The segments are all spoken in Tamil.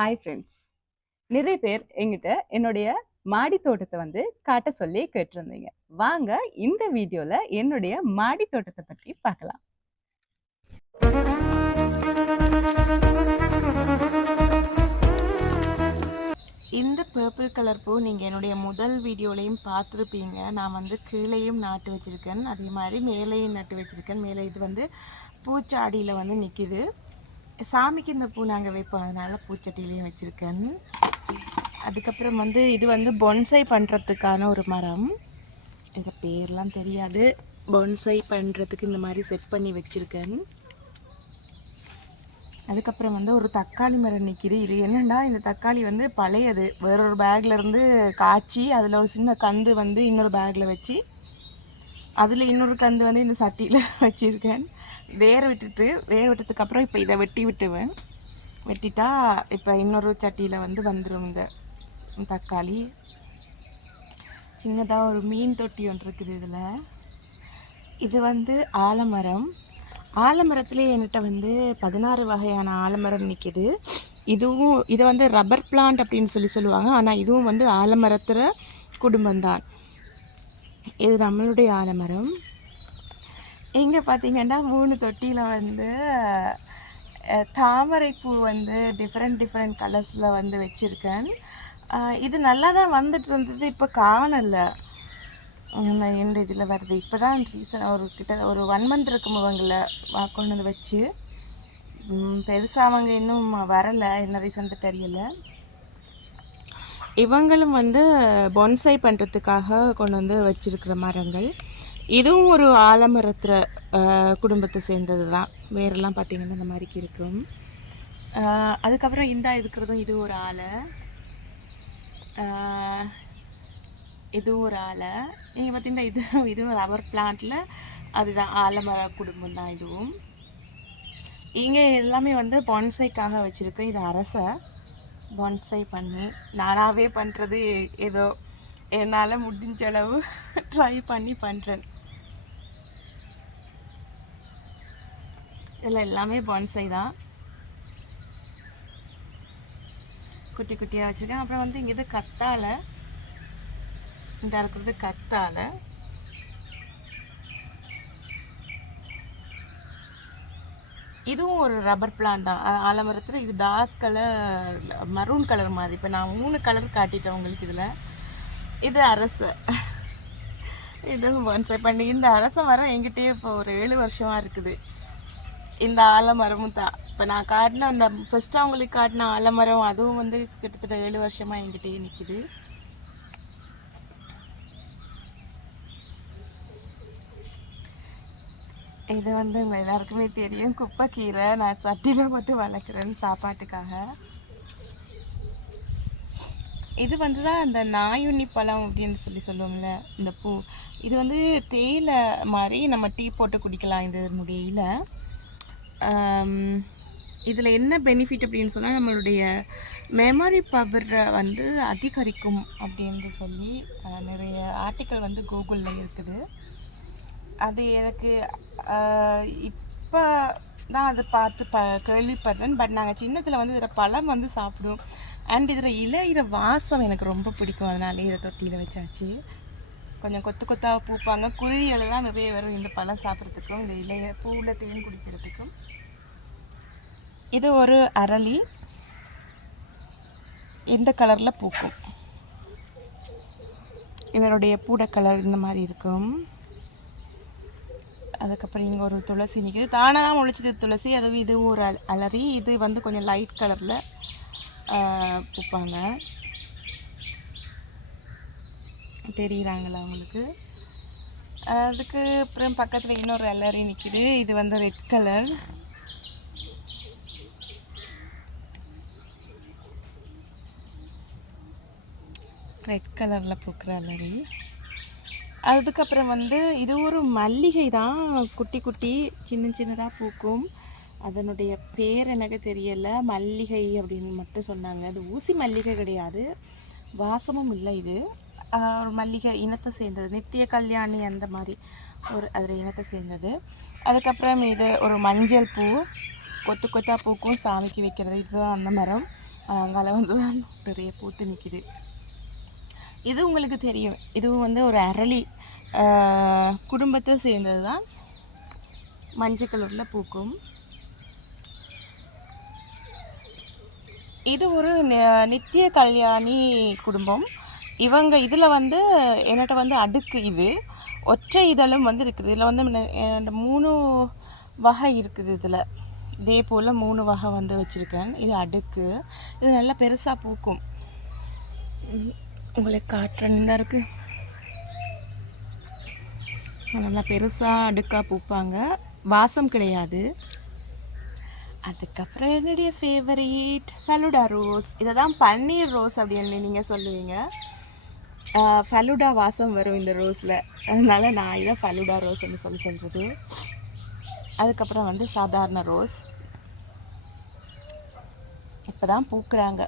Hi friends. நிறைய பேர் எங்கிட்ட என்னுடைய மாடி தோட்டத்தை காட்ட சொல்லி கேட்டிருந்தீங்க. வாங்க இந்த வீடியோல என்னுடைய மாடி தோட்டத்தை பற்றி பார்க்கலாம். இந்த பர்பிள் கலர் பூ நீங்கள் என்னுடைய முதல் வீடியோலையும் பார்த்துருப்பீங்க. நான் கீழேயும் நாட்டு வச்சுருக்கேன், அதே மாதிரி மேலேயும் நட்டு வச்சுருக்கேன். மேலே இது பூச்சாடியில் நிற்கிது. சாமிக்கு இந்த பூ நாங்கள் வைப்போம், அதனால் பூச்சட்டிலையும் வச்சுருக்கேன். அதுக்கப்புறம் இது பொன்சை பண்ணுறதுக்கான ஒரு மரம். இந்த பேர்லாம் தெரியாது. பொன்சை பண்ணுறதுக்கு இந்த மாதிரி செட் பண்ணி வச்சுருக்கேன். அதுக்கப்புறம் ஒரு தக்காளி மரம் நிற்கிது. இது என்னென்னா, இந்த தக்காளி பழையது, வேறொரு பேக்லேருந்து காய்ச்சி அதில் ஒரு சின்ன கந்து இன்னொரு பேக்கில் வச்சு அதில் இன்னொரு கந்து இந்த சட்டியில் வச்சுருக்கேன். வேர் விட்டதுக்கப்புறம் இப்போ இதை வெட்டி விட்டுவேன். வெட்டிட்டா இப்போ இன்னொரு சட்டியில் வந்துடும் இந்த தக்காளி. சின்னதாக ஒரு மீன் தொட்டி ஒன்று இருக்குது. இதில் இது ஆலமரம். ஆலமரத்துலேயே என்கிட்ட 16 வகையான ஆலமரம் நிற்கிது. இதை ரப்பர் பிளான்ட் அப்படின்னு சொல்லுவாங்க. ஆனால் இதுவும் ஆலமரத்தில் குடும்பம்தான். இது நம்மளுடைய ஆலமரம். இங்கே பார்த்தீங்கன்னா 3 தொட்டியில் தாமரைப்பூ டிஃப்ரெண்ட் கலர்ஸில் வச்சுருக்கேன். இது நல்லா தான் வந்துட்டு இருந்தது, இப்போ காணலை. எந்த இதில் வருது இப்போ தான் ரீசன் ஒரு 1 மந்த் இருக்கும் அவங்கள கொண்டு வந்து வச்சு. பெருசாக அவங்க இன்னும் வரலை, என்ன ரீசன்ட்டு தெரியலை. இவங்களும் பொன்சை பண்ணுறதுக்காக கொண்டு வந்து வச்சுருக்கிற மரங்கள். இதுவும் ஒரு ஆலமரத்தில் குடும்பத்தை சேர்ந்தது தான். வேரெல்லாம் பார்த்திங்கன்னா இந்த மாதிரிக்கு இருக்கும். அதுக்கப்புறம் இருக்கிறதும் இது ஒரு ஆலை, இதுவும் ஒரு ஆலை. நீங்கள் பார்த்தீங்கன்னா இதுவும் ரப்பர் பிளான்ட்டில் அதுதான் ஆலமர குடும்பம் தான். இதுவும் இங்கே எல்லாமே பொன்சைக்காக வச்சுருக்கேன். இது அரசை பொன்சை பண்ணி நானாகவே பண்ணுறது, ஏதோ என்னால் முடிஞ்ச அளவு ட்ரை பண்ணி பண்ணுறேன். இதில் எல்லாமே பொன்சை தான், குட்டி குட்டியாக வச்சுருக்கேன். அப்புறம் இங்கே இது கத்தாழை. இந்த இருக்கிறது கத்தாழை. இதுவும் ஒரு ரப்பர் பிளான்ட் தான், ஆலமரத்தில். இது டார்க் கலர், மரூன் கலர் மாதிரி. இப்போ நான் 3 கலர் காட்டிட்டேன் உங்களுக்கு. இதில் இது அரசை, இதுவும் பொன்சை பண்ணி. இந்த அரச மரம் என்கிட்டயே இப்போ ஒரு 7 வருஷமாக இருக்குது. இந்த ஆலமரமும் தான் இப்போ நான் காட்டின அந்த ஃபஸ்ட்டு அவங்களுக்கு காட்டின ஆலமரம், அதுவும் கிட்டத்தட்ட 7 வருஷமாக என்கிட்டயே நிற்கிது. இது உங்கள் எல்லாருக்குமே தெரியும், குப்பைக்கீரை. நான் சட்டியில் போட்டு வளர்க்குறேன் சாப்பாட்டுக்காக. இது தான் அந்த நாயுண்ணி பழம் அப்படின்னு சொல்லுவோம்ல, இந்த பூ. இது தேயிலை மாதிரி நம்ம டீ போட்டு குடிக்கலாம் இதனுடைய இலை. இதில் என்ன பெனிஃபிட் அப்படின்னு சொன்னால், நம்மளுடைய மெமரி பவரை அதிகரிக்கும் அப்படின்னு சொல்லி நிறைய ஆர்டிக்கல் கூகுளில் இருக்குது. அது எனக்கு இப்போ தான் அதை பார்த்து கேள்விப்படுறேன். பட் நாங்கள் சின்னத்தில் இதில் பழம் சாப்பிடுவோம். அண்ட் இதில் இலையிற வாசம் எனக்கு ரொம்ப பிடிக்கும், அதனாலே இதை தொட்டியில் வச்சாச்சு. கொஞ்சம் கொத்து கொத்தாக பூப்பாங்க. குருவிகளெல்லாம் நிறைய வரும் இந்த பழம் சாப்பிட்றதுக்கும், இந்த இலையை பூவில் தேன் குடிக்கிறதுக்கும். இது ஒரு அரளி, இந்த கலரில் பூக்கும். இதனுடைய பூட கலர் இந்த மாதிரி இருக்கும். அதுக்கப்புறம் இங்கே ஒரு துளசி நிற்கிது, தானாக தான் முளைச்சது துளசி. அதுவும் இது ஒரு அலரி. இது கொஞ்சம் லைட் கலரில் பூப்பாங்க. தெரியுறாங்களா உங்களுக்கு? அதுக்கு அப்புறம் பக்கத்தில் இன்னொரு அலரி நிற்கிது. இது ரெட் கலர். ரெட் கலரில் பூக்கிற அலரி. அதுக்கப்புறம் இது ஒரு மல்லிகை தான், குட்டி குட்டி சின்ன சின்னதாக பூக்கும். அதனுடைய பேர் எனக்கு தெரியலை, மல்லிகை அப்படின்னு மட்டும் சொன்னாங்க. அது ஊசி மல்லிகை கிடையாது, வாசமும் இல்லை. இது ஒரு மல்லிகை இனத்தை சேர்ந்தது, நித்திய கல்யாணி அந்த மாதிரி ஒரு அதில் இனத்தை சேர்ந்தது. அதுக்கப்புறம் இது ஒரு மஞ்சள் பூ, கொத்து கொத்தாக பூக்கும், சாமிக்கு வைக்கிறது. இதுதான் அந்த மரம். அங்கால வந்து நிறைய பூத்து நிற்கிது. இது உங்களுக்கு தெரியும், இதுவும் வந்து ஒரு அரளி குடும்பத்தை சேர்ந்தது தான். மஞ்சள் கலரில் பூக்கும். இது ஒரு நித்திய கல்யாணி குடும்பம். இவங்க இதில் வந்து என்கிட்ட வந்து அடுக்கு, இது ஒற்றை இதழும் வந்து இருக்குது. இதில் வந்து 3 வகை இருக்குது. இதில் இதே போல் 3 வகை வந்து வச்சுருக்கேன். இது அடுக்கு. இது நல்லா பெருசாக பூக்கும். உங்களுக்கு காட்டுறேன்னு தான் இருக்குது. நல்லா பெருசாக அடுக்காக பூப்பாங்க. வாசம் கிடையாது. அதுக்கப்புறம் என்னுடைய ஃபேவரேட் ஃபலூடா ரோஸ். இதை தான் பன்னீர் ரோஸ் அப்படின்னு நீங்கள் சொல்லுவீங்க. ஃபலூடா வாசம் வரும் இந்த ரோஸில், அதனால் நான் இதை ஃபலூடா ரோஸ்ன்னு சொல்கிறது. அதுக்கப்புறம் வந்து சாதாரண ரோஸ் இப்போ தான் பூக்குறாங்க.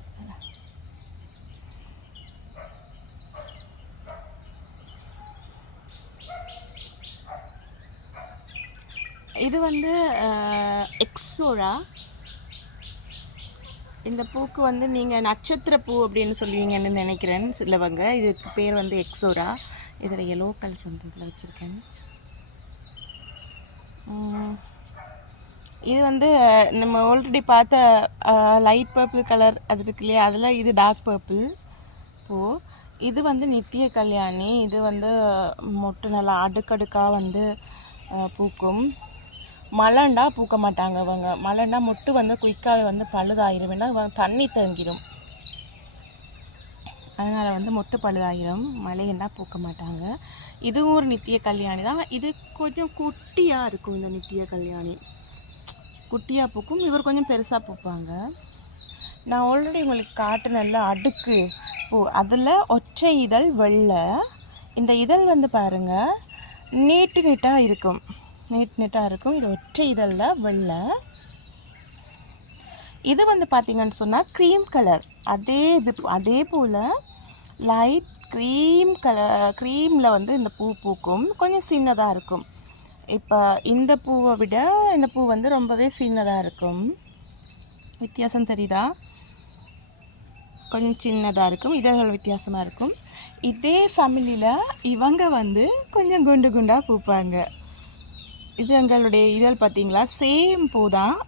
இது வந்து எக்ஸோரா. இந்த பூக்கு வந்து நீங்கள் நட்சத்திர பூ அப்படின்னு சொல்லுவீங்கன்னு நினைக்கிறேன் சிலவங்க. இதுக்கு பேர் வந்து எக்ஸோரா. இதில் எல்லோ கலர் வந்து இதில் வச்சுருக்கேன். இது வந்து நம்ம ஆல்ரெடி பார்த்த லைட் பர்பிள் கலர் அது இருக்கு இல்லையா, அதில் இது டார்க் பர்பிள் பூ. இது வந்து நித்திய கல்யாணி. இது வந்து மொட்டு நல்லா அடுக்கடுக்காக வந்து பூக்கும். மழைண்டா பூக்க மாட்டாங்க அவங்க. மழைண்டா மொட்டு வந்து குயிக்காக வந்து பழுதாயிரும், ஏன்னா தண்ணி தேங்கிடும். அதனால் வந்து மொட்டு பழுதாயிரும். மழைண்டா பூக்க மாட்டாங்க. இதுவும் ஒரு நித்திய கல்யாணி தான். இது கொஞ்சம் குட்டியாக இருக்கும். இந்த நித்திய கல்யாணி குட்டியாக பூக்கும். இவர் கொஞ்சம் பெருசாக பூப்பாங்க. நான் ஆல்ரெடி உங்களுக்கு காட்டுனேன்ல அடுக்கு பூ, அதில் ஒற்றை இதழ் வெள்ளை. இந்த இதழ் வந்து பாருங்கள் நீட்டாக இருக்கும். நீட்டாக இருக்கும். இது ஒற்றை இதழில் வெள்ளை. இது வந்து பார்த்திங்கன்னு சொன்னால் க்ரீம் கலர். அதே போல் லைட் க்ரீம் கலர், க்ரீமில் வந்து இந்த பூ பூக்கும். கொஞ்சம் சின்னதாக இருக்கும். இப்போ இந்த பூவை விட இந்த பூ வந்து ரொம்பவே சின்னதாக இருக்கும். வித்தியாசம் தெரியுதா? கொஞ்சம் சின்னதாக இருக்கும். இதழ்கள் வித்தியாசமாக இருக்கும். இதே ஃபேமிலியில் இவங்க வந்து கொஞ்சம் குண்டு குண்டாக பூப்பாங்க. இது எங்களுடைய இதழ் பார்த்தீங்களா, சேம் பூ தான்.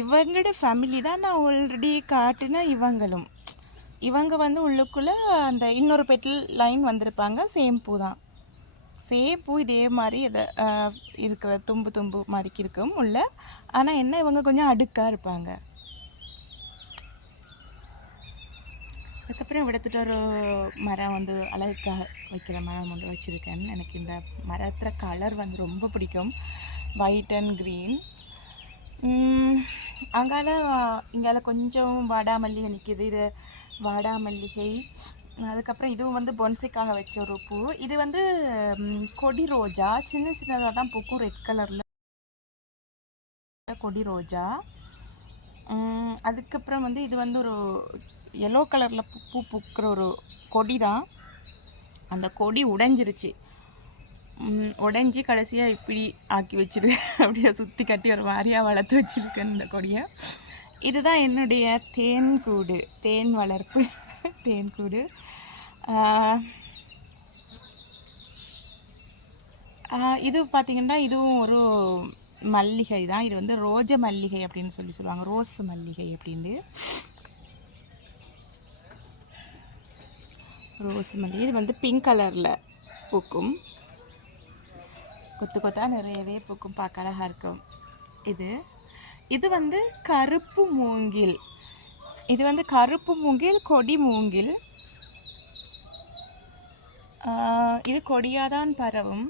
இவங்களோட ஃபேமிலி தான் நான் ஆல்ரெடி காட்டின இவங்களும். இவங்க வந்து உள்ளுக்குள்ளே அந்த இன்னொரு பெட்டல் லைன் வந்திருப்பாங்க. சேம் பூ தான். சேம் பூ இதே மாதிரி இதை இருக்கிற தும்பு மாதிரிக்கு இருக்கும் உள்ள. ஆனால் என்ன, இவங்க கொஞ்சம் அடுக்காக இருப்பாங்க. அதுக்கப்புறம் விடத்துட்டு ஒரு மரம் வந்து அழகுக்காக வைக்கிற மரம் வந்து வச்சுருக்கேன். எனக்கு இந்த மரத்தில் கலர் வந்து ரொம்ப பிடிக்கும், ஒயிட் அண்ட் க்ரீன். இங்கால கொஞ்சம் வாடாமல்லிகை நிற்கிது. இது வாடாமல்லிகை. அதுக்கப்புறம் இதுவும் வந்து பொன்சைக்காக வச்ச ஒரு பூ. இது வந்து கொடி ரோஜா. சின்னதாக தான் பூக்கும், ரெட் கலரில் கொடி ரோஜா. அதுக்கப்புறம் வந்து இது வந்து ஒரு எல்லோ கலரில் பூ பூக்கிற ஒரு கொடி தான். அந்த கொடி உடைஞ்சிருச்சு. உடைஞ்சி கடைசியாக இப்படி ஆக்கி வச்சுருக்கேன். அப்படியே சுற்றி கட்டி ஒரு மாதிரியாக வளர்த்து வச்சுருக்கேன் இந்த கொடியை. இதுதான் என்னுடைய தேன்கூடு, தேன் வளர்ப்பு தேன்கூடு. இது பார்த்திங்கன்னா இதுவும் ஒரு மல்லிகை தான். இது வந்து ரோஜ மல்லிகை அப்படின்னு சொல்லுவாங்க, ரோஸ் மல்லிகை அப்படின்னு. ரோஸ் மல்லிகை இது வந்து பிங்க் கலரில் பூக்கும். கொத்து கொத்தாக நிறையவே பூக்கும், பார்க்க அழகாக இருக்கும். இது வந்து கருப்பு மூங்கில். இது வந்து கருப்பு மூங்கில், கொடி மூங்கில். இது கொடியாக தான் பரவும்,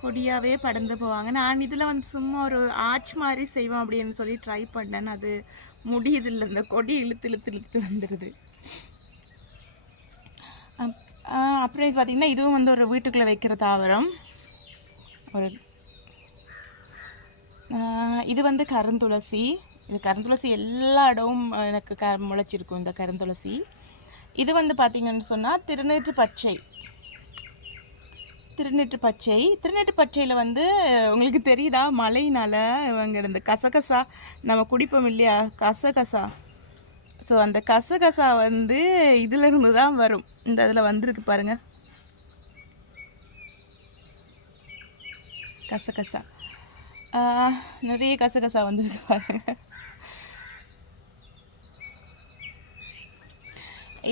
கொடியாகவே படர்ந்து போவாங்க. நான் இதில் வந்து சும்மா ஒரு ஆச் மாதிரி செய்வோம் அப்படின்னு சொல்லி ட்ரை பண்ணேன். அது முடியுதில்லை, இந்த கொடி இழுத்து வந்துடுது. அப்புறம் இது பார்த்திங்கன்னா இதுவும் வந்து ஒரு வீட்டுக்குள்ளே வைக்கிற தாவரம். இது வந்து கருந்துளசி. இது கருந்துளசி எல்லா இடமும் எனக்கு முளைச்சிருக்கும் இந்த கருந்துளசி. இது வந்து பார்த்திங்கன்னு சொன்னால் திருநீற்று பச்சை. திருநெற்று பச்சை. திருநெற்று பச்சையில் வந்து உங்களுக்கு தெரியுதா, மழையினால் இவங்க இந்த கசகசா நம்ம குடிப்போம் இல்லையா, கசகசா. ஸோ அந்த கசகசா வந்து இதிலிருந்து தான் வரும். இந்த இதில் வந்திருக்கு பாருங்கள், கசகசா. நிறைய கசகசா வந்திருக்கு பாருங்கள்.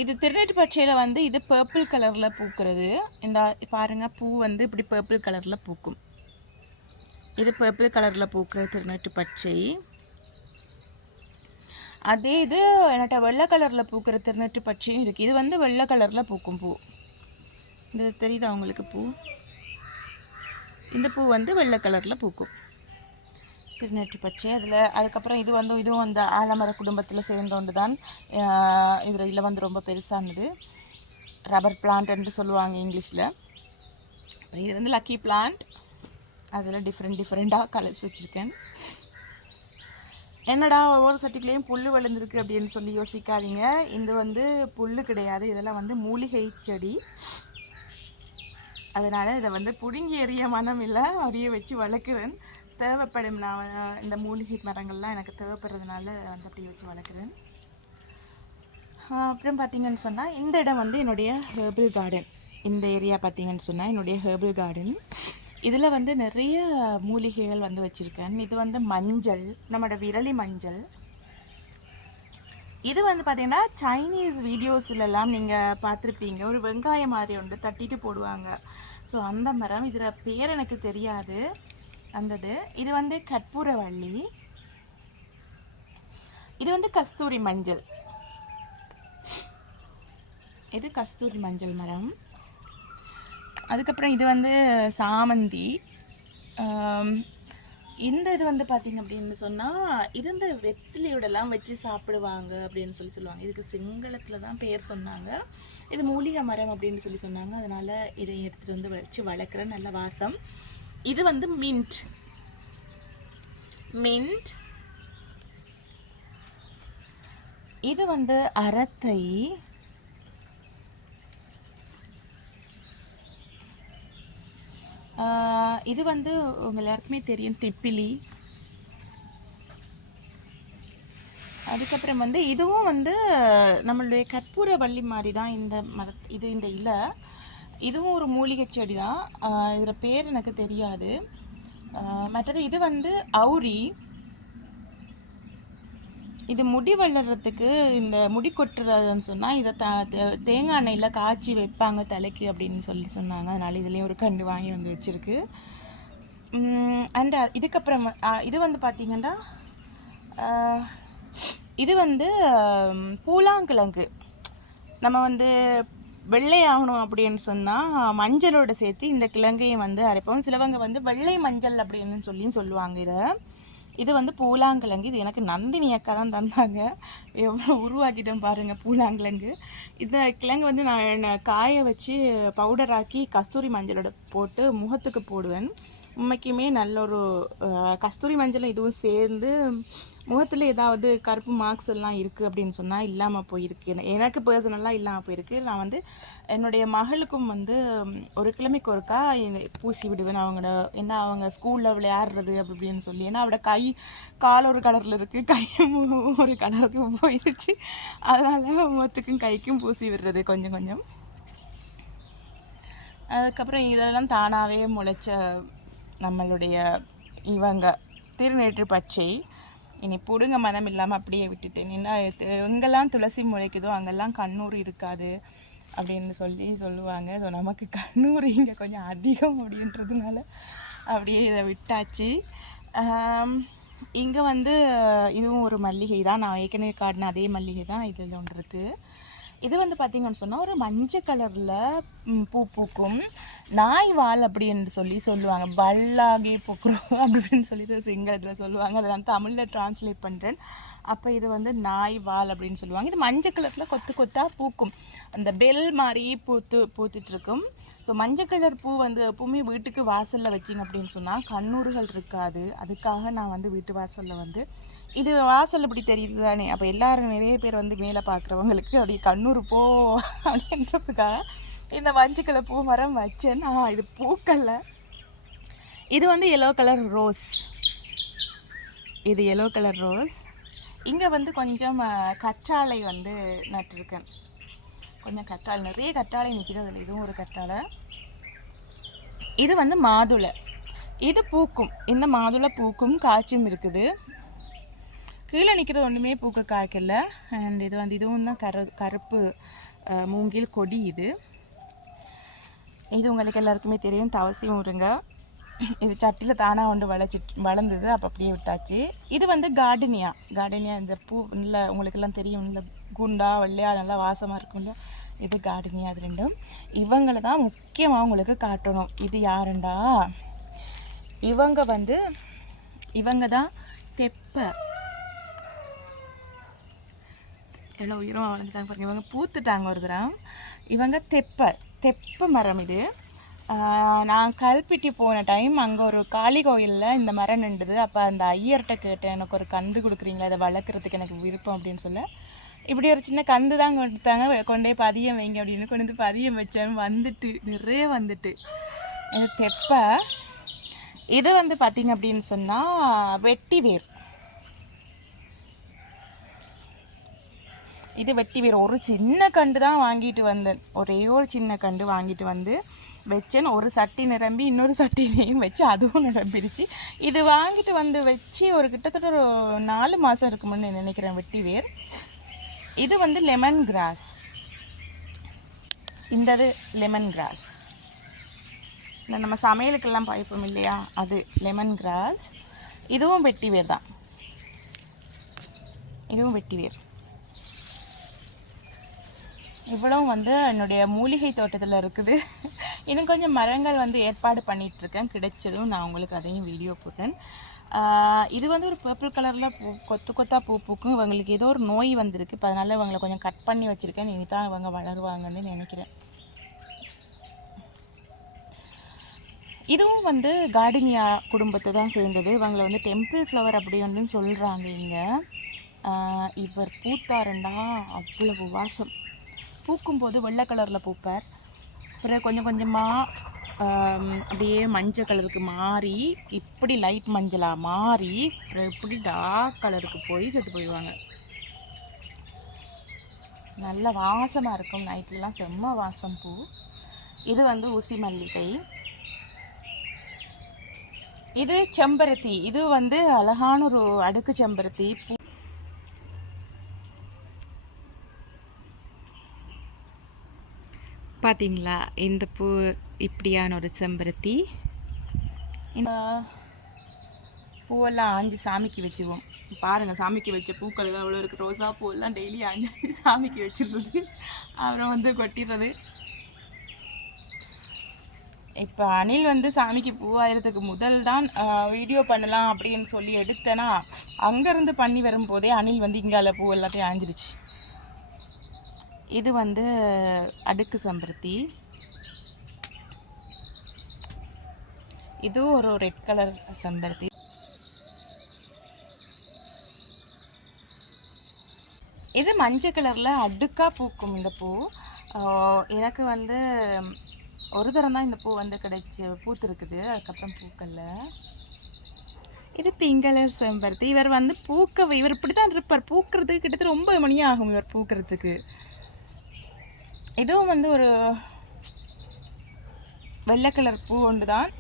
இது திருநெற்று பச்சையில் வந்து இது பர்பிள் கலரில் பூக்கிறது. இந்த பாருங்கள், பூ வந்து இப்படி பர்பிள் கலரில் பூக்கும். இது பர்பிள் கலரில் பூக்கிற திருநெற்று பச்சை. அதே இது என்கிட்ட வெள்ளை கலரில் பூக்கிற திருநெற்று பச்சையும் இருக்குது. இது வந்து வெள்ளை கலரில் பூக்கும் பூ. இது தெரியுதா உங்களுக்கு பூ? இந்த பூ வந்து வெள்ளை கலரில் பூக்கும், திருநெற்று பச்சை. அதுக்கப்புறம் இது வந்து இதுவும் அந்த ஆலமர குடும்பத்தில் சேர்ந்தோண்டு தான். இதில் வந்து ரொம்ப பெருசானது ரப்பர் பிளான்ட் என்று சொல்லுவாங்க இங்கிலீஷில். இது வந்து லக்கி பிளான்ட். அதில் டிஃப்ரெண்ட்டாக கலர்ஸ் வச்சுருக்கேன். என்னடா ஒவ்வொரு சட்டிக்குள்ளேயும் புல் வளர்ந்துருக்கு அப்படின்னு சொல்லி யோசிக்காதீங்க. இது வந்து புல் கிடையாது, இதெல்லாம் வந்து மூலிகை செடி. அதனால் இதை வந்து பிடுங்கி எறிய மனம் இல்லை, அறிய வச்சு வளர்க்குவேன். தேவைப்படும், நான் இந்த மூலிகை மரங்கள்லாம் எனக்கு தேவைப்படுறதுனால வந்து அப்படி வச்சு வளர்க்குறேன். அப்புறம் பார்த்திங்கன்னு சொன்னால் இந்த இடம் வந்து என்னுடைய ஹெர்பல் கார்டன். இந்த ஏரியா பார்த்திங்கன்னு சொன்னால் என்னுடைய ஹெர்பல் கார்டன். இதில் வந்து நிறைய மூலிகைகள் வந்து வச்சுருக்கேன். இது வந்து மஞ்சள், நம்மளோட விரலி மஞ்சள். இது வந்து பார்த்திங்கன்னா சைனீஸ் வீடியோஸ்லலாம் நீங்கள் பார்த்துருப்பீங்க, ஒரு வெங்காயம் மாதிரி ஒன்று தட்டிட்டு போடுவாங்க. ஸோ அந்த மரம், இதில் பேர் எனக்கு தெரியாது அந்தது. இது வந்து கற்பூரவள்ளி. இது வந்து கஸ்தூரி மஞ்சள். இது கஸ்தூரி மஞ்சள் மரம். அதுக்கப்புறம் இது வந்து சாமந்தி. இந்த இது வந்து பார்த்திங்க அப்படின்னு சொன்னால் இது வந்து வெத்திலையோடலாம் வச்சு சாப்பிடுவாங்க அப்படின்னு சொல்லுவாங்க. இதுக்கு சிங்களத்தில் தான் பேர் சொன்னாங்க. இது மூலிகை மரம் அப்படின்னு சொன்னாங்க. அதனால் இதை எடுத்துகிட்டு வந்து வச்சு வளர்க்குற நல்ல வாசம். இது வந்து மின்ட். இது வந்து அரத்தை. இது வந்து உங்கள் எல்லாருக்குமே தெரியும், திப்பிலி. அதுக்கப்புறம் வந்து இதுவும் வந்து நம்மளுடைய கற்பூரவள்ளி மாதிரி தான் இந்த இந்த இலை. இதுவும் ஒரு மூலிகை செடி தான். இதில் பேர் எனக்கு தெரியாது. மற்றது இது வந்து அவுரி. இது முடி வளர்கிறதுக்கு, இந்த முடி கொட்டுறதுன்னு சொன்னால் இதை தேங்காய் எண்ணெயில் காய்ச்சி வைப்பாங்க தலைக்கு அப்படின்னு சொன்னாங்க. அதனால் இதுலேயும் ஒரு கண்டு வாங்கி வந்து வச்சுருக்கு. அண்ட் இதுக்கப்புறம் இது வந்து பார்த்திங்கன்னா இது வந்து பூலாங்கிழங்கு. நம்ம வந்து வெள்ளையாகணும் அப்படின்னு சொன்னால் மஞ்சளோடு சேர்த்து இந்த கிழங்கையும் வந்து அரைப்போம். சிலவங்க வந்து வெள்ளை மஞ்சள் அப்படின்னு சொல்லுவாங்க. இது வந்து பூலாங்கிழங்கு. இது எனக்கு நந்தினி அக்கா தான் தந்தாங்க. எவ்வளோ உருவாக்கிட்டேன் பாருங்கள் பூலாங்கிழங்கு. இந்த கிழங்கு வந்து நான் காய வச்சு பவுடராக்கி கஸ்தூரி மஞ்சளோட போட்டு முகத்துக்கு போடுவேன். உண்மைக்குமே நல்ல ஒரு கஸ்தூரி மஞ்சள் இதுவும் சேர்ந்து முகத்தில் ஏதாவது கருப்பு மார்க்ஸ் எல்லாம் இருக்குது அப்படின்னு சொன்னால் இல்லாமல் போயிருக்கு. எனக்கு பர்சனலாக இல்லாமல் போயிருக்கு. நான் வந்து என்னுடைய மகளுக்கும் வந்து ஒரு கிழமைக்கு ஒருக்கா பூசி விடுவேன். அவங்க ஸ்கூலில் விளையாடுறது அப்படின்னு சொல்லி. ஏன்னா அவட கால் ஒரு கலரில் இருக்குது, கையும் ஒரு கலருக்கு போயிடுச்சு. அதனால் முகத்துக்கும் கைக்கும் பூசி விடுறது கொஞ்சம் கொஞ்சம். அதுக்கப்புறம் இதெல்லாம் தானாகவே முளைச்ச நம்மளுடைய இவங்க திருநெற்று பச்சை. இனி பிடுங்க மனம் இல்லாமல் அப்படியே விட்டுட்டேன். ஏன்னா எங்கெல்லாம் துளசி முளைக்குதோ அங்கெல்லாம் கண்ணூர் இருக்காது அப்படின்னு சொல்லுவாங்க. ஸோ நமக்கு கண்ணூர் இங்கே கொஞ்சம் அதிகம் அப்படின்றதுனால அப்படியே இதை விட்டாச்சு. இங்கே வந்து இதுவும் ஒரு மல்லிகை தான். நான் ஏற்கனவே காட்டின அதே மல்லிகை தான் இதில் ஒன்று இருக்குது. இது வந்து பார்த்திங்கன்னு சொன்னால் ஒரு மஞ்சள் கலரில் பூ பூக்கும். நாய் வால் அப்படின்னு சொல்லுவாங்க. பல்லாகி பூக்குறோம் அப்படின்னு சொல்லிட்டு சிங்களத்தில் சொல்லுவாங்க. அதை நான் தமிழில் ட்ரான்ஸ்லேட் பண்ணுறேன். அப்போ இது வந்து நாய் வால் அப்படின்னு சொல்லுவாங்க. இது மஞ்சள் கலரில் கொத்தாக பூக்கும். அந்த பெல் மாதிரி பூத்துட்ருக்கும். ஸோ மஞ்சள் கலர் பூ வந்து எப்பவுமே வீட்டுக்கு வாசலில் வச்சிங்க அப்படின்னு சொன்னால் கண்ணூறுகள் இருக்காது. அதுக்காக நான் வந்து வீட்டு வாசலில் வந்து இது வாசல் இப்படி தெரியுது தானே, அப்போ எல்லோரும் நிறைய பேர் வந்து மேலே பார்க்குறவங்களுக்கு அப்படி கண்ணூர் போ அப்படின்றதுக்காக இந்த மஞ்சள் கலர் பூ மரம் வச்சேன். இது பூக்கல்ல. இது வந்து எல்லோ கலர் ரோஸ். இது எல்லோ கலர் ரோஸ். இங்கே வந்து கொஞ்சம் கற்றாழை வந்து நட்டிருக்கேன். கொஞ்சம் கற்றாழை, நிறைய கற்றாழை நிற்கிது. அதில் இதுவும் ஒரு கற்றாழை. இது வந்து மாதுளை. இது பூக்கும். இந்த மாதுளை பூக்கும், காய்ச்சும் இருக்குது. கீழே நிற்கிறது ஒன்றுமே பூக்க காய்க்கல. அண்ட் இது வந்து இதுவும் தான் கருப்பு மூங்கில் கொடி. இது உங்களுக்கு எல்லாருக்குமே தெரியும், தவசி முருங்கை. இது சட்டியில் தானாக ஒன்று வளர்ந்தது, அப்போ அப்படியே விட்டாச்சு. இது வந்து கார்டனியா. இந்த பூ நல்லா உங்களுக்கெல்லாம் தெரியும், இல்லை குண்டா வெள்ளையா நல்லா வாசமாக இருக்கும்ல, இது கார்டனியா. அது ரெண்டும் இவங்களை தான் முக்கியமாக உங்களுக்கு காட்டணும். இது யாருண்டா, இவங்க தான் தெப்பை. எல்லாம் உயிரும் வளர்ந்துட்டாங்க பாருங்க. இவங்க பூத்துட்டாங்க ஒரு தரம். இவங்க தெப்பை மரம். இது நான் கல்பிட்டி போன டைம் அங்கே ஒரு காளி கோயிலில் இந்த மரம் நின்றுது. அப்போ அந்த ஐயர்கிட்ட கேட்டேன், எனக்கு ஒரு கந்து கொடுக்குறீங்களா, அதை வளர்க்குறதுக்கு எனக்கு விருப்பம் அப்படின்னு சொல்ல. இப்படி ஒரு சின்ன கந்து தான் கொடுத்தாங்க, கொண்டே பதியம் வைங்க அப்படின்னு கொண்டு வந்து பதியம் வச்சேன். நிறைய வந்துட்டு இது தெப்பை. இது வந்து பார்த்திங்க அப்படின்னு சொன்னால் வெட்டி வேர். இது வெட்டி வேர். ஒரு சின்ன கண்டு தான் வாங்கிட்டு வந்தேன். ஒரே ஒரு சின்ன கண்டு வாங்கிட்டு வந்து வச்சேன். ஒரு சட்டி நிரம்பி இன்னொரு சட்டினையும் வச்சு அதுவும் நிரம்பிடுச்சு. இது வாங்கிட்டு வந்து வச்சு ஒரு கிட்டத்தட்ட ஒரு 4 மாதம் இருக்குமுன்னு நினைக்கிறேன். வெட்டி வேர். இது வந்து லெமன் கிராஸ். இந்தது லெமன் கிராஸ். இந்த நம்ம சமையலுக்கெல்லாம் பாய்ப்போம் இல்லையா, அது லெமன் கிராஸ். இதுவும் வெட்டி வேர் தான். இதுவும் வெட்டி வேர். இவ்வளவும் வந்து என்னுடைய மூலிகை தோட்டத்தில் இருக்குது. இன்னும் கொஞ்சம் மரங்கள் வந்து ஏற்பாடு பண்ணிகிட்ருக்கேன். கிடைச்சதும் நான் உங்களுக்கு அதையும் வீடியோ போட்டேன். இது வந்து ஒரு பர்பிள் கலரில் கொத்தாக பூ பூக்கும். இவங்களுக்கு ஏதோ ஒரு நோய் வந்திருக்கு. இப்போ அதனால் இவங்களை கொஞ்சம் கட் பண்ணி வச்சுருக்கேன். இனி தான் இவங்க வளருவாங்கன்னு நினைக்கிறேன். இதுவும் வந்து கார்டனியா குடும்பத்தை தான் சேர்ந்தது. இவங்களை வந்து டெம்பிள் ஃப்ளவர் அப்படி வந்து சொல்கிறாங்க இங்கே. இவர் பூத்தாருண்டா அவ்வளவு வாசம். பூக்கும்போது வெள்ளை கலரில் பூப்பார். அப்புறம் கொஞ்சம் கொஞ்சமாக அப்படியே மஞ்சள் கலருக்கு மாறி, இப்படி லைட் மஞ்சளாக மாறி, அப்புறம் இப்படி டார்க் கலருக்கு போய் செத்து போயிடுவாங்க. நல்ல வாசமாக இருக்கும். நைட்லாம் செம்ம வாசம் பூ. இது வந்து ஊசி மல்லிகை. இது செம்பருத்தி. இது வந்து அழகான ஒரு அடுக்கு செம்பருத்தி பூ. பார்த்தீங்களா, இந்த பூ இப்படியான ஒரு செம்பருத்தி. இந்த பூவெல்லாம் ஆஞ்சி சாமிக்கு வச்சுக்குவோம். பாருங்கள், சாமிக்கு வச்ச பூக்கள் அவ்வளோ இருக்குது. ரோசா பூவெல்லாம் டெய்லி ஆஞ்சி சாமிக்கு வச்சிடுறது, அப்புறம் வந்து கொட்டிடுறது. இப்போ அணில் வந்து சாமிக்கு பூவாயிரத்துக்கு முதல் தான் வீடியோ பண்ணலாம் அப்படின்னு சொல்லி எடுத்தேன்னா, அங்கேருந்து பண்ணி வரும்போதே அணில் வந்து இங்கால பூ எல்லாத்தையும் ஆஞ்சிருச்சு. இது வந்து அடுக்கு செம்பருத்தி. இது ஒரு ரெட் கலர் செம்பருத்தி. இது மஞ்சள் கலரில் அடுக்காக பூக்கும் இந்த பூ. எனக்கு வந்து ஒரு தரம் தான் இந்த பூ வந்து பூத்துருக்குது. அதுக்கப்புறம் பூக்கல்ல. இது பிங்க் கலர் செம்பருத்தி. இவர் வந்து இவர் இப்படி தான் இருப்பார். பூக்கிறதுக்கு கிட்டத்தட்ட 9 மணி ஆகும் இவர் பூக்கிறதுக்கு. இதுவும் வந்து ஒரு வெள்ளை கலர் பூ ஒன்று தான்.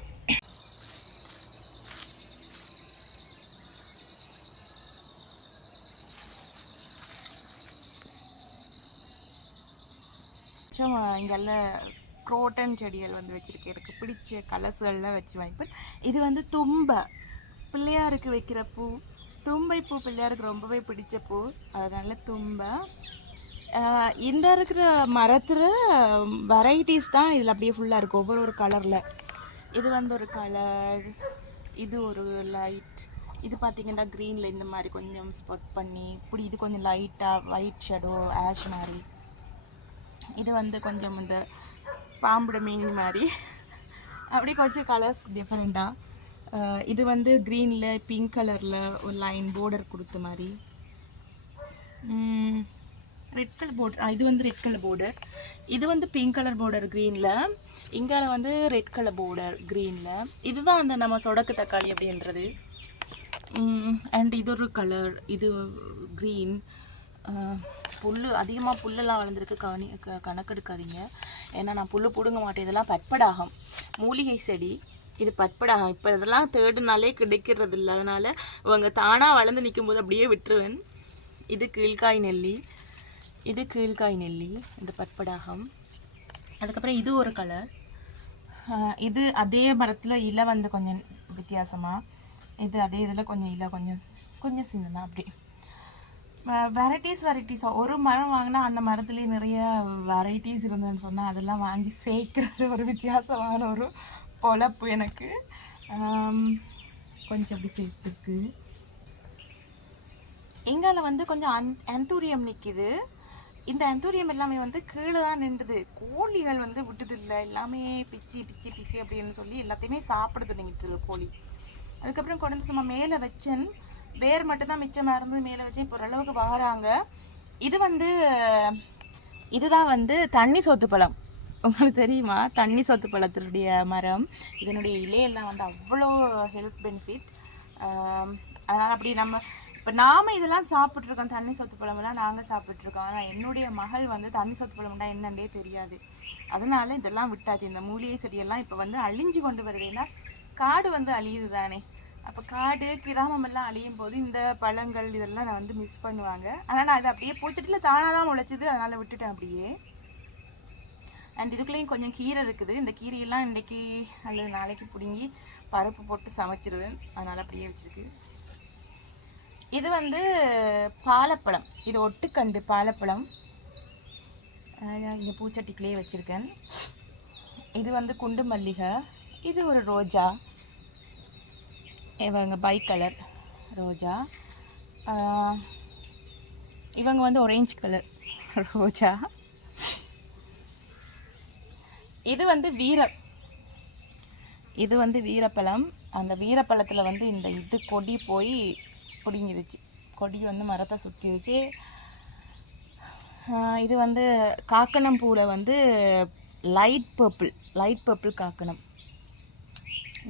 இங்கெல்லாம் குரோட்டன் செடிகள் வந்து வச்சுருக்கேன். எனக்கு பிடிச்ச கலர்ஸ்களில் வச்சு வைப்பேன். இது வந்து தும்பை, பிள்ளையாருக்கு வைக்கிற பூ. தும்பை பூ பிள்ளையாருக்கு ரொம்பவே பிடிச்ச பூ, அதனால தும்பை. இந்த இருக்கிற மரத்தில் வெரைட்டிஸ் தான் இதில் அப்படியே ஃபுல்லாக இருக்குது, ஒவ்வொரு கலரில். இது வந்து ஒரு கலர், இது ஒரு லைட். இது பார்த்திங்கன்னா க்ரீனில் இந்த மாதிரி கொஞ்சம் ஸ்பாட் பண்ணி இப்படி, இது கொஞ்சம் லைட்டாக ஒயிட் ஷேடோ ஆஷ் மாதிரி. இது வந்து கொஞ்சம் இந்த பாம்புட மீன் மாதிரி, அப்படி கொஞ்சம் கலர்ஸ் டிஃப்ரெண்ட்டாக. இது வந்து க்ரீனில் பிங்க் கலரில் ஒரு லைன் பார்டர் கொடுத்த மாதிரி. Red colour border. இது வந்து ரெட் கலர் border. இது வந்து பிங்க் கலர் border க்ரீனில். இங்கே வந்து ரெட் கலர் border க்ரீனில். இதுதான் அந்த நம்ம சொடக்கு தக்காளி அப்படின்றது. அண்ட் இது ஒரு கலர், இது க்ரீன். புல் அதிகமாக புல்லெல்லாம் வளர்ந்துருக்கு, கணக்கெடுக்காதீங்க. ஏன்னா நான் புல் பிடுங்க மாட்டேன். இதெல்லாம் பட்படாகம் மூலிகை செடி. இது பட்படாகம். இப்போ இதெல்லாம் தேடுனாலே கிடைக்கிறது இல்லை. அதனால் இவங்க தானாக வளர்ந்து நிற்கும்போது அப்படியே விட்டுருவேன். இது கீழ்காய் நெல்லி, இது கீழ்காய் நெல்லி, இந்த பட்படாகம். அதுக்கப்புறம் இது ஒரு கலர். இது அதே மரத்தில் இலை வந்து கொஞ்சம் வித்தியாசமாக. இது அதே இதில் கொஞ்சம் இலை கொஞ்சம் சின்னதாக அப்படி. வெரைட்டிஸ் ஒரு மரம் வாங்கினா அந்த மரத்துலேயே நிறைய வெரைட்டிஸ் இருந்ததுன்னு சொன்னால் அதெல்லாம் வாங்கி சேர்க்குறது ஒரு வித்தியாசமான ஒரு பொழப்பு எனக்கு. கொஞ்சம் அப்படி சேர்த்துருக்கு. எங்கால வந்து கொஞ்சம் ஆந்தூரியம் நிற்கிது. இந்த ஆந்தூரியம் எல்லாமே வந்து கீழே தான் நின்றுது. கோழிகள் வந்து விட்டுது இல்லை, எல்லாமே பிச்சு பிச்சு பிச்சு அப்படின்னு சொல்லி எல்லாத்தையுமே சாப்பிட தொடங்கிட்டு கோழி. அதுக்கப்புறம் கொண்டு சும்மா மேலே வச்சேன். வேர் மட்டும்தான் மிச்சமாக இருந்து மேலே வச்சேன். இப்போ ஓரளவுக்கு வராங்க. இது வந்து இதுதான் வந்து தண்ணி சொத்து பழம். உங்களுக்கு தெரியுமா? தண்ணி சொத்து பழத்தினுடைய மரம். இதனுடைய இலையெல்லாம் வந்து அவ்வளோ ஹெல்த் பெனிஃபிட். அதனால் அப்படி நம்ம இப்போ நாம் இதெல்லாம் சாப்பிட்ருக்கோம். தண்ணி சொத்து பழமெல்லாம் நாங்கள் சாப்பிட்ருக்கோம். ஆனால் என்னுடைய மகள் வந்து தண்ணி சொத்து பழம்னா என்னன்னே தெரியாது. அதனால இதெல்லாம் விட்டாச்சு. இந்த மூலிகை செடியெல்லாம் இப்போ வந்து அழிஞ்சு கொண்டு வருது. ஏன்னா காடு வந்து அழியுது தானே. அப்போ காடு கிராமமெல்லாம் அழியும் போது இந்த பழங்கள் இதெல்லாம் நான் வந்து மிஸ் பண்ணுவாங்க. ஆனால் நான் இதை அப்படியே பூச்சட்டியில் தானாக தான் முளைச்சிது, அதனால் விட்டுட்டேன் அப்படியே. அண்ட் இதுக்குள்ளேயும் கொஞ்சம் கீரை இருக்குது. இந்த கீரையெல்லாம் இன்றைக்கி அல்லது நாளைக்கு பிடுங்கி பருப்பு போட்டு சமைச்சிருவேன். அதனால் அப்படியே வச்சுருக்கு. இது வந்து பாலப்பழம். இது ஒட்டுக்கண்டு பாலப்பழம். இங்கே பூச்சட்டிக்குள்ளேயே வச்சுருக்கேன். இது வந்து குண்டு மல்லிகை. இது ஒரு ரோஜா. இவங்க பை கலர் ரோஜா. இவங்க வந்து ஆரஞ்சு கலர் ரோஜா. இது வந்து இது வந்து வீரப்பழம். அந்த வீரப்பழத்தில் வந்து இந்த இது கொடி போய் பிடுங்கிடுச்சு. கொடி வந்து மரத்தை சுற்றிடுச்சு. இது வந்து காக்கணம் பூவில் வந்து லைட் பர்பிள் காக்கணம்.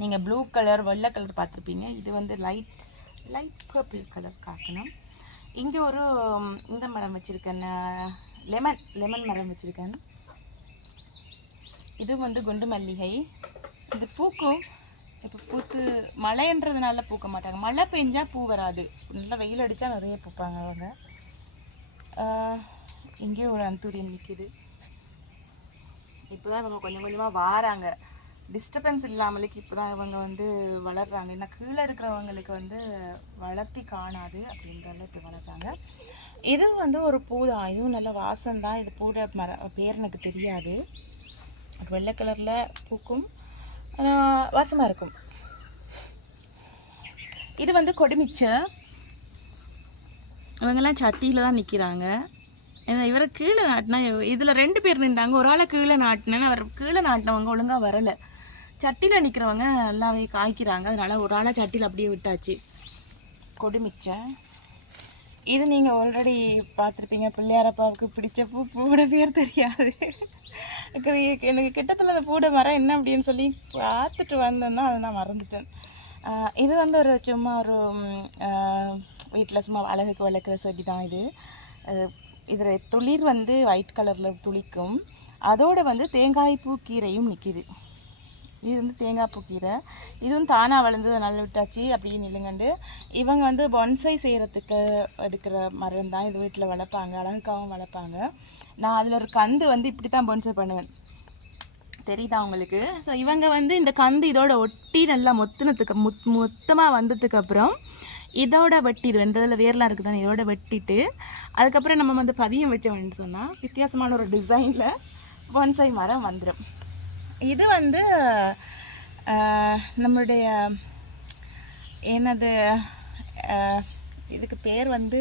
நீங்கள் ப்ளூ கலர் வெள்ளை கலர் பார்த்துருப்பீங்க. இது வந்து லைட் பர்பிள் கலர் காக்கணும். இங்கே ஒரு இந்த மரம் வச்சுருக்கேன், லெமன் மரம் வச்சுருக்கேன். இது வந்து குண்டு மல்லிகை. இது பூக்கும். இப்போ பூத்து மழைன்றதுனால பூக்க மாட்டாங்க. மழை பெஞ்சால் பூ வராது. நல்லா வெயில் அடித்தா நிறைய பூப்பாங்க அவங்க. இங்கேயும் ஒரு அந்தூரியம் நிற்கிது. இப்போ தான் இவங்க கொஞ்சம் கொஞ்சமாக வாராங்க. டிஸ்டர்பன்ஸ் இல்லாமலுக்கு இப்போ தான் இவங்க வந்து வளர்கிறாங்க. ஏன்னா கீழே இருக்கிறவங்களுக்கு வந்து வளர்த்தி காணாது அப்படின்றத இப்போ வளர்கிறாங்க. இது வந்து ஒரு பூ தான். இதுவும் நல்ல வாசம் தான். இது பூட பேர் எனக்கு தெரியாது. வெள்ளை கலரில் பூக்கும், வாசமாக இருக்கும். இது வந்து கொடிமிச்சை. இவங்கெல்லாம் சட்டியில் தான் நிற்கிறாங்க. ஏன்னா இவரை கீழே நாட்டினா இதில் 2 பேர் நின்றாங்க. ஒரு ஆளை கீழே நாட்டினேன்னு அவர் கீழே நாட்டினவங்க ஒழுங்காக வரலை. சட்டியில் நிற்கிறவங்க நல்லாவே காய்க்கிறாங்க. அதனால் ஒரு ஆளை சட்டியில் அப்படியே விட்டாச்சு. கொடிமிச்சை. இது நீங்கள் ஆல்ரெடி பார்த்துருப்பீங்க. பிள்ளையாரப்பாவுக்கு பிடிச்ச பூவோட பேர் தெரியாது எனக்கு. கிட்டத்தில் அந்த பூட மரம் என்ன அப்படின்னு சொல்லி பார்த்துட்டு வந்தேன்னா அதை நான் மறந்துட்டேன். இது வந்து ஒரு சும்மா ஒரு வீட்டில் சும்மா அழகுக்கு வளர்க்குற செடி தான் இது. இதில் துளிர் வந்து ஒயிட் கலரில் துளிக்கும். அதோடு வந்து தேங்காய் பூ கீரையும் நிற்கிது. இது வந்து தேங்காய் பூ கீரை. இதுவும் தானாக வளர்ந்து நல்லா விட்டாச்சு அப்படியே நில்லுங்கண்டு. இவங்க வந்து பொன்சை செய்கிறதுக்கு எடுக்கிற மரம் தான். இது வீட்டில் வளர்ப்பாங்க, அழகுக்காகவும் வளர்ப்பாங்க. நான் அதில் ஒரு கந்து வந்து இப்படி தான் பொன்சை பண்ணுவேன், தெரியுதா உங்களுக்கு? ஸோ இவங்க வந்து இந்த கந்து இதோட ஒட்டி நல்லா மொத்தமாக வந்ததுக்கப்புறம் இதோட வெட்டிடுவேன். இந்த இதில் வேர்லாம் இருக்குது தானே, இதோட வெட்டிட்டு அதுக்கப்புறம் நம்ம வந்து பதியம் வச்சோம்னு சொன்னால் வித்தியாசமான ஒரு டிசைனில் பொன்சை மரம் வந்துடும். இது வந்து நம்மளுடைய என்னது இதுக்கு பேர் வந்து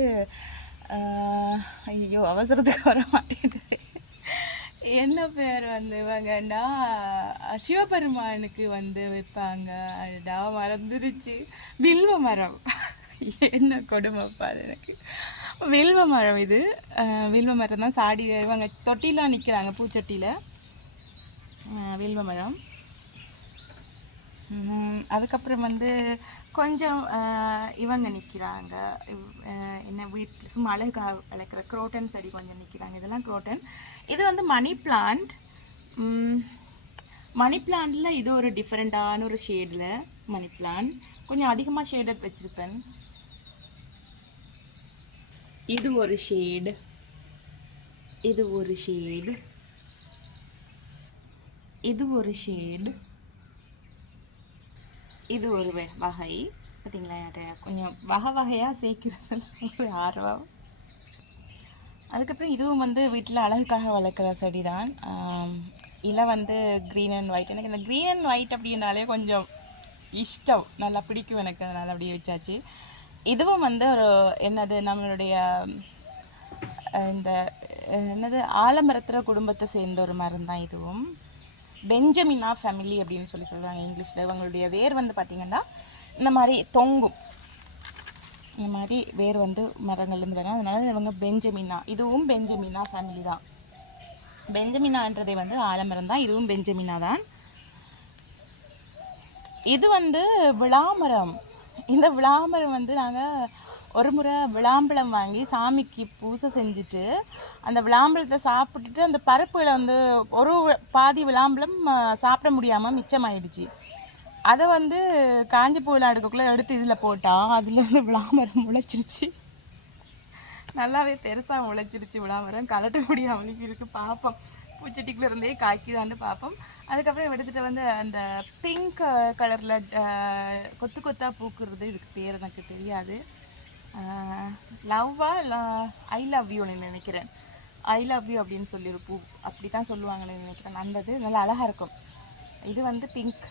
ஐயோ அவசரத்துக்கு வர மாட்டேங்குது. என்ன பேர் வந்து இவங்கண்டா சிவபெருமானுக்கு வந்து வைப்பாங்க. அதுடா மறந்துருச்சு. வில்வ மரம். என்ன கொடுமைப்பா அது எனக்கு. வில்வ மரம் இது. வில்வ மரம் தான் சாடி இவங்க தொட்டிலாம் நிற்கிறாங்க பூச்சட்டியில். வில்வ மரம். அதுக்கப்புறம் வந்து கொஞ்சம் இவங்க நிற்கிறாங்க. என்ன வீட்டில் சும்மா அழகாக வளர்க்குற குரோட்டன் செடி கொஞ்சம் நிற்கிறாங்க. இதெல்லாம் குரோட்டன். இது வந்து மணி பிளான்ட். மணி பிளான்ட்டில் இது ஒரு டிஃப்ரெண்ட்டான ஒரு ஷேடில் மணி பிளான்ட். கொஞ்சம் அதிகமாக ஷேடட் வச்சுருப்பேன். இது ஒரு ஷேடு, இது ஒரு ஷேடு, இது ஒரு ஷேடு, இது ஒரு வகை. பார்த்தீங்களா, கொஞ்சம் வகையாக சேர்க்கிறது ஒரு ஆர்வம். அதுக்கப்புறம் இதுவும் வந்து வீட்டில் அழகுக்காக வளர்க்குற செடி தான். இலை வந்து க்ரீன் அண்ட் ஒயிட். எனக்கு இந்த க்ரீன் அண்ட் ஒயிட் அப்படின்னாலே கொஞ்சம் இஷ்டம், நல்லா பிடிக்கும் எனக்கு. அதனால் அப்படியே வச்சாச்சு. இதுவும் வந்து ஒரு என்னது நம்மளுடைய இந்த என்னது ஆலமரத்துற குடும்பத்தை சேர்ந்த ஒரு மரம் தான். இதுவும் பெஞ்சமினா ஃபேமிலி அப்படின்னு சொல்கிறாங்க இங்கிலீஷில். இவங்களுடைய வேர் வந்து பார்த்திங்கன்னா இந்த மாதிரி தொங்கும். இந்த மாதிரி வேர் வந்து மரங்கள்லேருந்து வரும். அதனால இவங்க பெஞ்சமினா. இதுவும் பெஞ்சமினா ஃபேமிலி தான். பெஞ்சமினான்றதே வந்து ஆலமரம் தான். இதுவும் பெஞ்சமினா தான். இது வந்து விளாமரம். இந்த விளாமரம் வந்து நாங்கள் ஒரு முறை விளாம்பழம் வாங்கி சாமிக்கு பூசை செஞ்சுட்டு அந்த விளாம்பழத்தை சாப்பிட்டுட்டு அந்த பருப்புகளை வந்து ஒரு பாதி விளாம்பழம் சாப்பிட முடியாமல் மிச்சமாயிடுச்சு. அதை வந்து காஞ்சி பூவில் அடுக்கக்குள்ளே எடுத்து இதில் போட்டால் அதில் வந்து விளாமரம் முளைச்சிருச்சு. நல்லாவே பெருசாக முளைச்சிருச்சு விளாமரம். கலட்ட முடியாமல் இருக்குது. பார்ப்போம், பூச்சட்டிக்குள்ளே இருந்தே காய்க்குதான்னு பார்ப்போம். அதுக்கப்புறம் எடுத்துகிட்டு வந்து அந்த பிங்க் கலரில் கொத்து கொத்தாக பூக்குறது, இதுக்கு பேர் எனக்கு தெரியாது. லவ்வா ஐ லவ் யூன்னு நினைக்கிறேன். ஐ லவ் யூ அப்படின்னு சொல்லி ஒரு பூ அப்படி தான் சொல்லுவாங்கன்னு நினைக்கிறேன். அந்த இது நல்லா அழகாக இருக்கும். இது வந்து பிங்க்.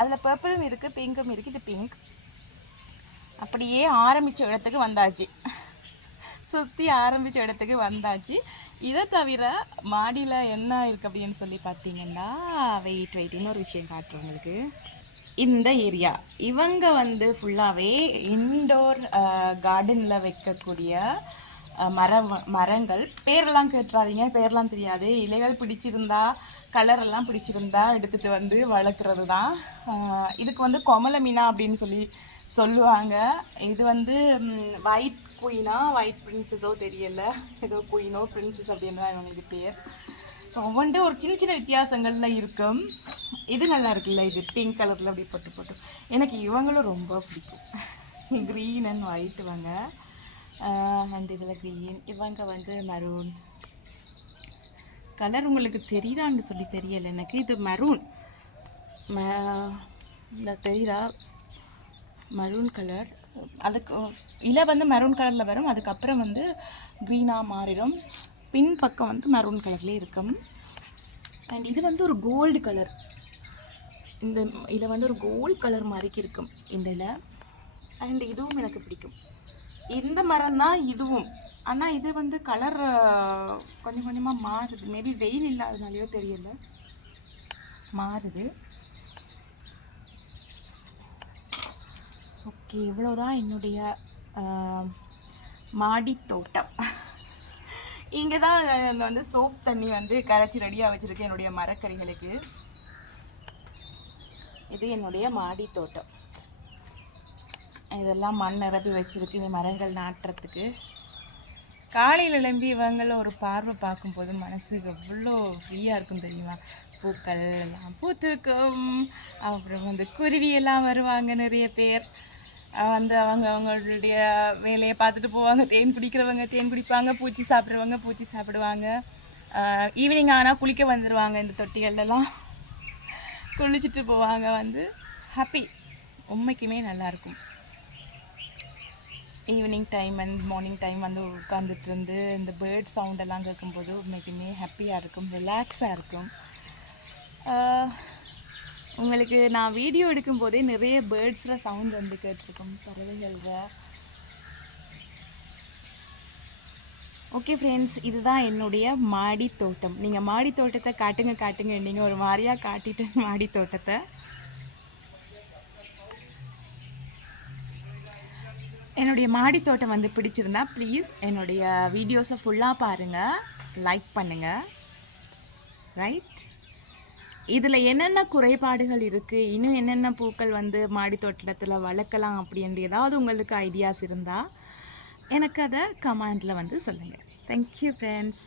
அதில் பர்பிளும் இருக்குது, பிங்க்கும் இருக்குது. இது பிங்க். அப்படியே ஆரம்பித்த இடத்துக்கு வந்தாச்சு, சுற்றி ஆரம்பித்த இடத்துக்கு வந்தாச்சு. இதை தவிர மாடியில் என்ன இருக்குது அப்படின்னு சொல்லி பார்த்தீங்கன்னா, வெயிட் இன்னொரு விஷயம் காட்டுறேன் உங்களுக்கு. இந்த ஏரியா இவங்க வந்து ஃபுல்லாகவே இன்டோர் கார்டனில் வைக்கக்கூடிய மரங்கள். பேரெல்லாம் கேட்டுறாதீங்க, பேரெல்லாம் தெரியாது. இலைகள் பிடிச்சிருந்தா, கலரெல்லாம் பிடிச்சிருந்தா எடுத்துகிட்டு வந்து வளர்க்குறது தான். இதுக்கு வந்து கொமலமீனா அப்படின்னு சொல்லுவாங்க. இது வந்து ஒயிட் குயினா ஒயிட் பிரின்சஸோ தெரியல, ஏதோ குயினோ பிரின்சஸ் அப்படின்னு தான் இவங்களுக்கு பேர். ஒவ்வொன்றும் ஒரு சின்ன சின்ன வித்தியாசங்கள்ல இருக்கும். இது நல்லா இருக்குல்ல, இது பிங்க் கலரில் அப்படி போட்டு எனக்கு இவங்களும் ரொம்ப பிடிக்கும். க்ரீன் அண்ட் ஒயிட் இவங்க. அண்ட் இதில் க்ரீன், இவங்க வந்து மரூன் கலர். உங்களுக்கு தெரியுதான்னு சொல்லி தெரியலை எனக்கு. இது மரூன், தெரியுதா, மரூன் கலர். அதுக்கு இலை வந்து மரூன் கலரில் வரும். அதுக்கப்புறம் வந்து க்ரீனாக மாறிடும். பின் பக்கம் வந்து மரூன் கலர்லேயே இருக்கும். அண்ட் இது வந்து ஒரு கோல்டு கலர். இந்த இலை வந்து ஒரு கோல்டு கலர் மாதிரிக்கு இருக்கும் இந்த இலை. அண்ட் இதுவும் எனக்கு பிடிக்கும். இந்த மரம் தான் இதுவும். ஆனால் இது வந்து கலர் கொஞ்சம் கொஞ்சமாக மாறுது. மேபி வெயில் இல்லாதனாலையோ தெரியல, மாறுது. ஓகே, இவ்வளோதான் என்னுடைய மாடி தோட்டம். இங்கே தான் வந்து சோப் தண்ணி வந்து கரைச்சி ரெடியாக வச்சுருக்கேன் என்னுடைய மரக்கறிகளுக்கு. இது என்னுடைய மாடி தோட்டம். இதெல்லாம் மண் நிரப்பி வச்சுருக்கு இந்த மரங்கள் நாட்டுறதுக்கு. காலையில் எழும்பி இவங்கள ஒரு பார்வை பார்க்கும்போது மனசு எவ்வளோ ஃப்ரீயாக இருக்கும் தெரியுமா. பூக்கள் எல்லாம் பூத்திருக்கும். அப்புறம் வந்து குருவியெல்லாம் வருவாங்க நிறைய பேர். வந்து அவங்களுடைய வேலையை பார்த்துட்டு போவாங்க. தேன் குடிக்கிறவங்க தேன் குடிப்பாங்க, பூச்சி சாப்பிட்றவங்க பூச்சி சாப்பிடுவாங்க. ஈவினிங் ஆனால் குளிக்க வந்துடுவாங்க. இந்த தொட்டிகள்லாம் குளிச்சுட்டு போவாங்க. வந்து ஹாப்பி, உண்மைக்குமே நல்லாயிருக்கும். Evening time and morning time வந்து உட்காந்துட்டு இருந்து இந்த பேர்ட் சவுண்டெல்லாம் கேட்கும்போது உண்மைக்குமே ஹாப்பியாக இருக்கும், ரிலாக்ஸாக இருக்கும். உங்களுக்கு நான் வீடியோ எடுக்கும்போதே நிறைய பேர்ட்ஸில் சவுண்ட் வந்து கேட்டிருக்கும், பறவைகளில். ஓகே ஃப்ரெண்ட்ஸ், இதுதான் என்னுடைய மாடி தோட்டம். நீங்கள் மாடி தோட்டத்தை காட்டுங்க நீங்கள் ஒரு மாதிரியாக காட்டிட்டு மாடி தோட்டத்தை. என்னுடைய மாடி தோட்டம் வந்து பிடிச்சிருந்தா ப்ளீஸ் என்னுடைய வீடியோஸை ஃபுல்லாக பாருங்கள், லைக் பண்ணுங்கள். ரைட், இதில் என்னென்ன குறைபாடுகள் இருக்குது, இன்னும் என்னென்ன பூக்கள் வந்து மாடி தோட்டத்தில் வளர்க்கலாம் அப்படின்ற ஏதாவது உங்களுக்கு ஐடியாஸ் இருந்தால் எனக்கு அதை கமெண்டில் வந்து சொல்லுங்கள். Thank you friends.